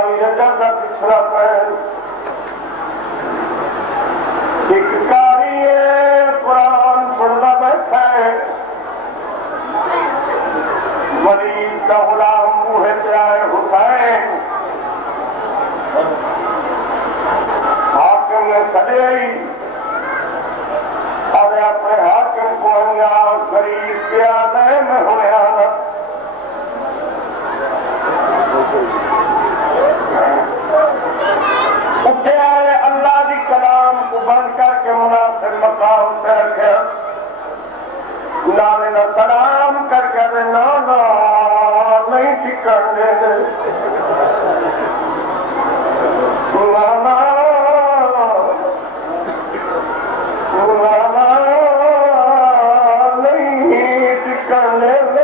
भी रजा का पिछड़ा पैर एक कारी कुरान पढ़ना बैठा है मरीज का गुलाम मुँह प्यारे हुसैन हाकिम ने सजाई अब अपने हाकिम को गरीब के आदय में होने आना उठे आए अल्लाह की कलाम को बंद करके मुनासिब मकाम पे रखे नाले का सलाम करके ना ना नहीं टिकन दे नाना नहीं टिकन दे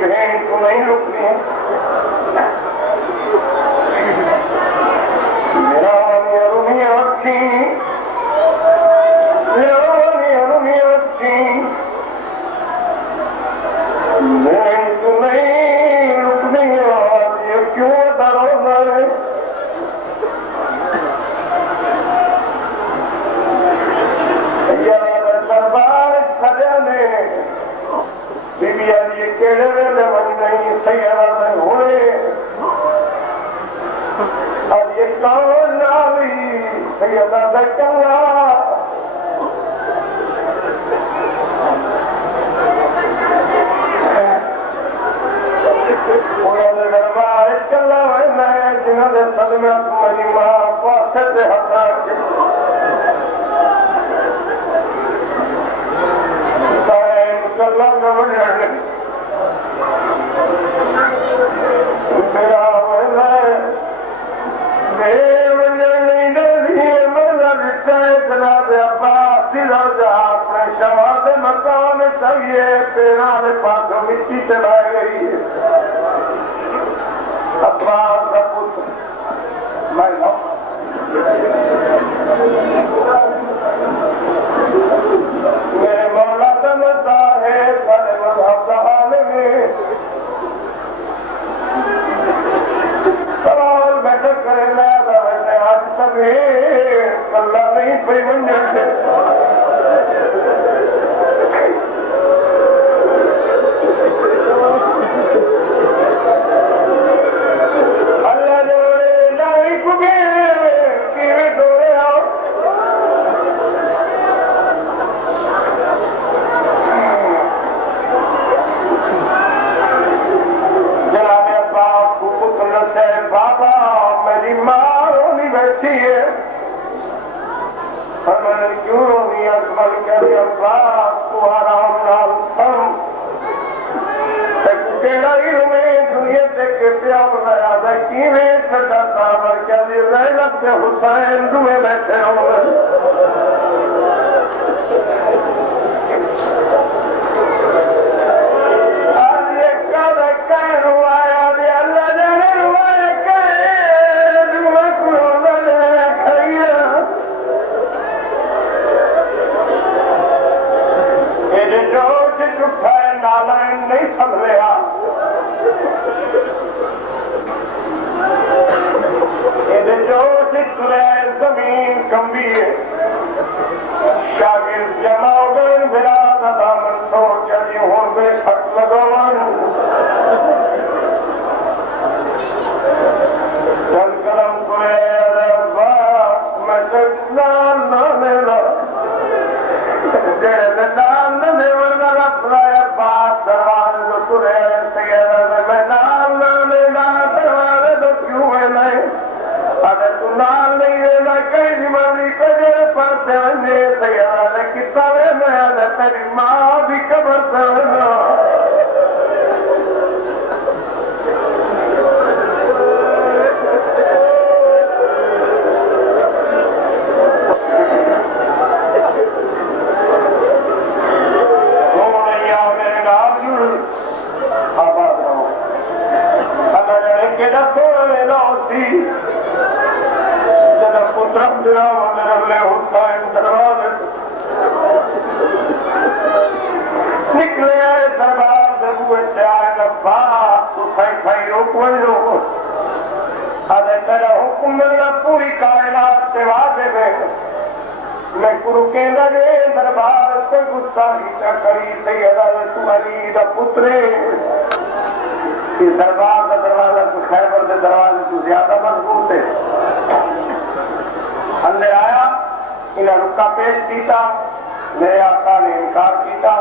भेड़ को नहीं रुकनी है मेरा रुनी रखी रुनी रखी भेड़ को नहीं रुकनी ये क्यों डरो है दरबार सजा ने बीबिया जी केड़े वेले बन गई सैयदा में होने अब ये कौन नाली सैयदा से चला उन्होंने दरबार चला मैं जिन्होंने सदमे मेरी मां पास से हटा के मेरा अपने शवाद मकान चाहिए पेरा पास मिट्टी चलाई गई है अब्बास का पुत्र मैं मेरे मौला समझता है सारे मजहब हाल में सवाल बैठक करे मैं आज तक अल्लाह नहीं कोई मंजर से अल्लाह जोड़े नहीं कुके किवे दौड़े आओ बाबा मेरी मां रोनी बैठी है और मैंने क्यों रोनी अकबर कहते अब्बा तू आराम नाल सुन केड़ा ही में दुनिया से के प्या बनाया था किवें छड़ा साबर कहते ज़ैनब के हुसैन दुए बैठे हो नहीं संभलिया जोश तुरे जमीन कंबी शागिर्द जमाओ गन बिरा दामन छोड़ चली हूं बेशक लगन चल कलम कुरे मैं नाम ना मेरा जेड़े नाम न मेवरना अपना बात दरबार जो तुरे मैं नाम ना मेरा दरबार तो क्यों है नहीं अरे तू नाल नहीं रहना कहीं मानी कजे वञो अरे तेरा हुकुम मिलना पूरी कायनात से वादे में मैं गुरु के लगे दरबार से गुस्ताखी न करी सैयदा तू अली दा पुत्रे इस दरबार का दरवाजा तो खैबर के दरवाजे तो ज्यादा मजबूत है। अंदर आया इन्हें रुका पेश किया मेरे आका ने इनकार किया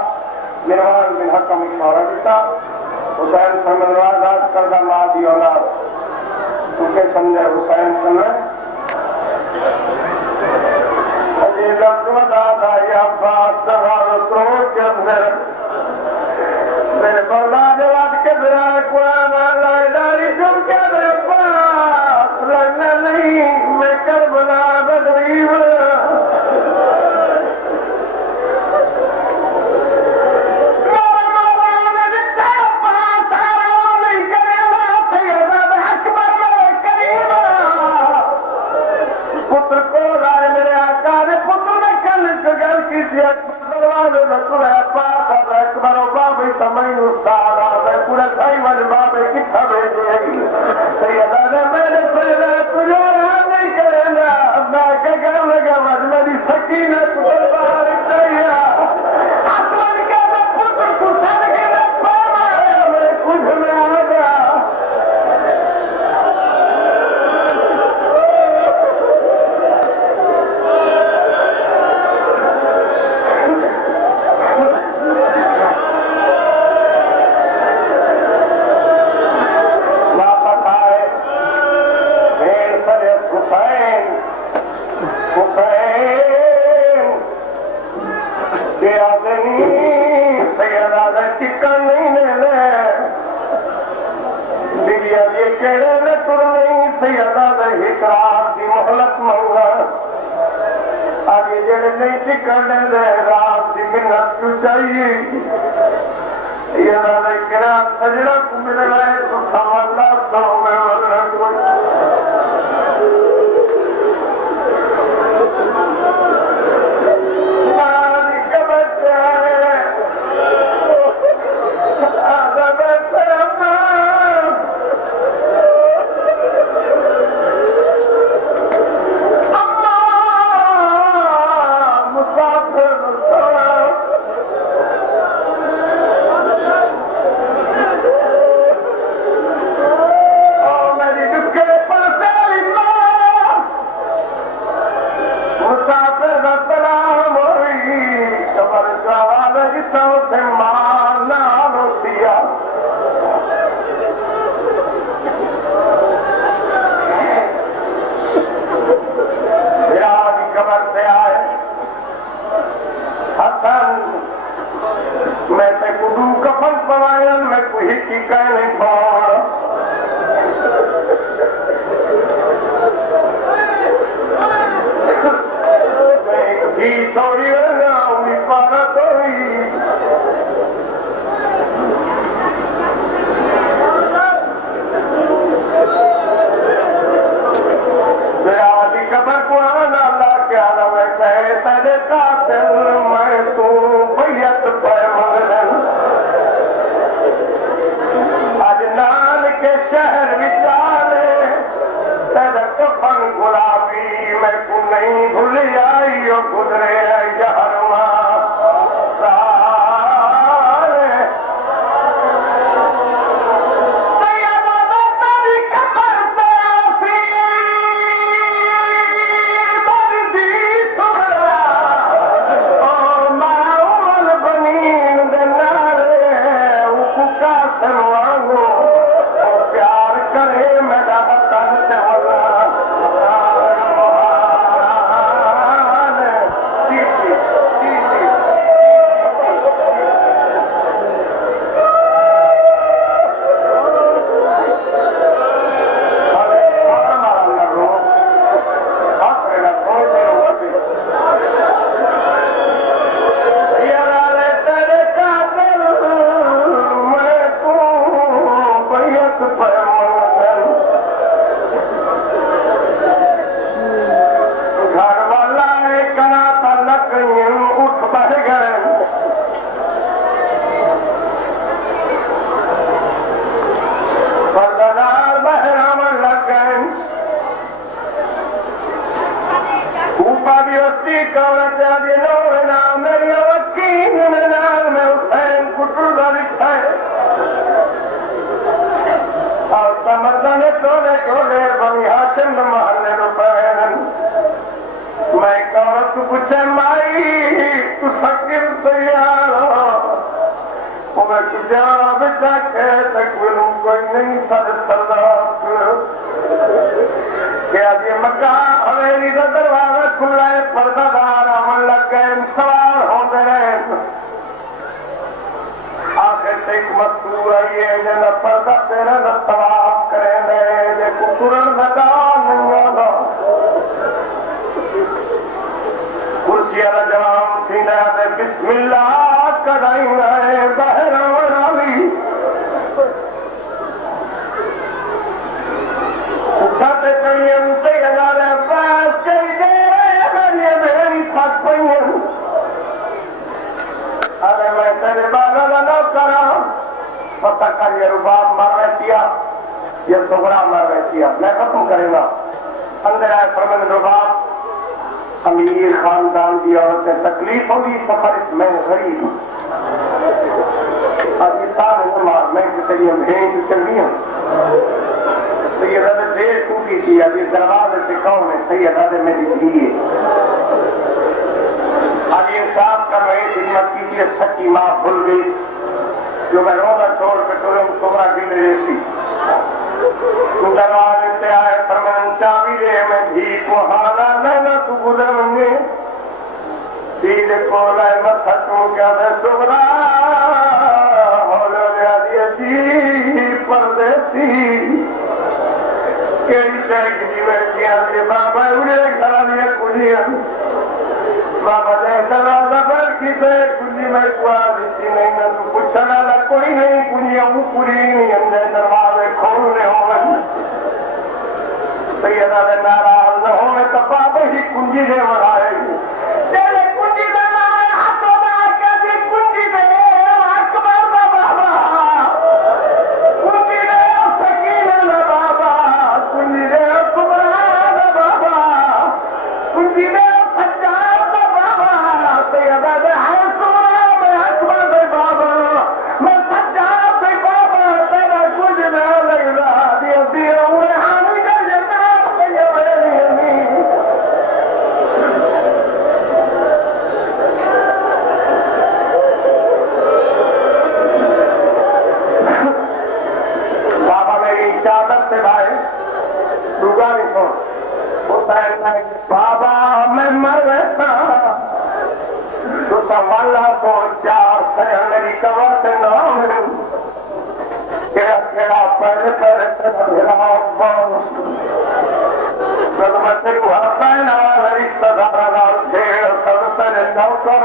निर्वाण बिन हकम इशारा दिता हुसैन समझवादात करदा मां दी औलाद उनके समझे हुसैन समय अजी लफ्ज दादा या बात दरवाजा तो के अंदर मेरे बौला जवाब के बिना कुरान लाइदारी तुम क्या मेरे पास लगना नहीं मैं करबला बदरीब पुत्र को राय मेरे आका ने पुत्र ने कल गल की बाबे समय पूरा सही वाले बाबे कितना भेजे सैयदा ने मैंने तुझे नहीं करेगा मैं क्या लगा मेरी सकीना तुझे बाहर चाहिए कुछ में आ गया मोहलत मंगा आगे जड़े नहीं टिकने दे रात की मिन्नत क्यों चाहिए किरा सजड़ा को मिल रहा है तो समझना सौ में वरना मैं ते कुडू कफन पवाया मैं कोई की कहने पाऊंगा मैं थोड़ी हुई पारा थोड़ी मेरी कबर को आना ला क्या ना मैं कहे तेरे कातिल मैं तू बैयत पर मगन आज ना जवाब कोई नहीं कि अब ये मक्का हवेली का दरवाजा खुला है, पर्दादार अमन लग गए, सवार होते रहे। आखिर से एक मस्तूर आई है जन पर्दा तेरा न तवाफ करें देखो तुरंत बता नहीं होगा कुर्सी वाला जवाब थी ना बिस्मिल्लाह कदाई गए बहरावली उठाते कहीं से हजारे पास कई दे रहे मेरी थक पई। अरे मैं तेरे बाबा का न करा पता कर ये रुबाब मर रहिया ये सुगरा मर रहिया मैं खत्म करेगा अंदर आए फरमान रुबाब अमीर खानदान की औरतें तकलीफ होगी सफर मैं गरीब पाकिस्तान मार मैं तेरी भेंट चल रही हूँ तो ये दादा देर टूटी थी अब ये दरवाजे से कौन है सही दादा मेरी धी है। अब ये साफ कर रही खिदमत कीजिए सच्ची माँ भूल गई जो मैं रोजा छोड़ के तुरंत सुबह गिर रही दरवाजे से आए फरमान चाबी दे मैं भीख हारा न तू गुजरेंगे सीधे को लाए मथा तू क्या मैं सुबरा परदेसी केड़ी शह की बैठिया बाबा उड़े करा दिया कुलिया बाबा ने दरवाजा बंद की कुली में कुआ दी नहीं न तू पूछना ना कोई नहीं कुलिया वो पूरी नहीं अंदर दरवाजे खोलने हो सैयदा ने नाराज न हो तो बाबा ही कुंजी ने बनाए तेरे कुंजी में हाथों में आके कुंजी में अकबर बाबा कुंजी ने सकीना न बाबा कुंजी ने कुबरा न बाबा कुंजी ने सज्जाद न बाबा सैयदा ने हंसुरा में अकबर ने बाबा मैं सज्जाद ने बाबा तेरा कुंज में लगदा दिया दिया उन्हें हानि कर देता चादर से भाई डूबा नहीं तो बाबा मैं मर बैठा तो संभाला तो चार से मेरी कबर से नाम केड़ा पर पहना रिश्तेदार सब तेरे नौकर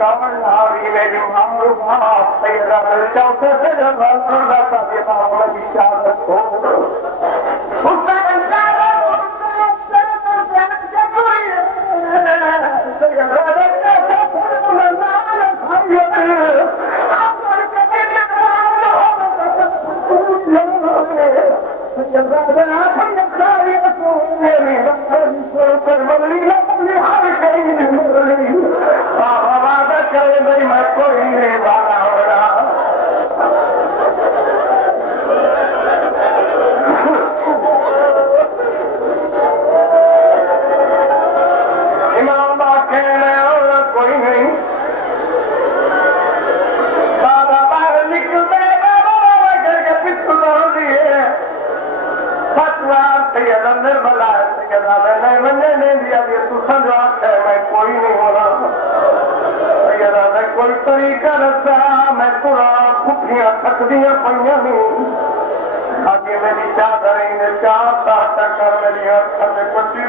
कौन नारी मेरी मारू बाप तेरा चौथे से करे नहीं मैं कोई नहीं वाला हो रहा इमाम बात कहने वाला कोई नहीं बाबा बाहर निकलते बाबा करके पिछू तोड़ दिए फतवा सैयद अंदर बला सैयद नहीं मैंने नहीं दिया तू समझा है मैं कोई नहीं हो रहा कोई तरीका रसा मैं तुरा खुफियां थकदियां पईयां नहीं आगे मेरी चादर ने चार सात कर मेरी अखर से पट्टी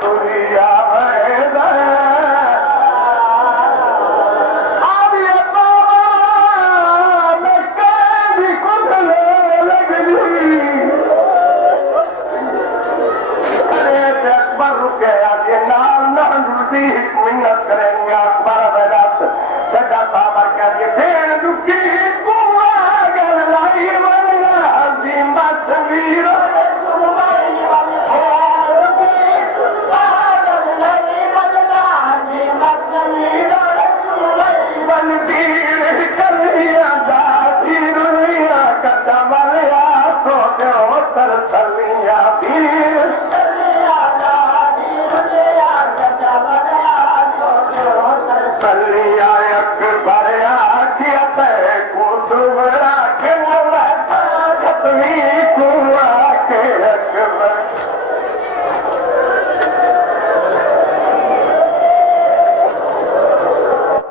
दुनिया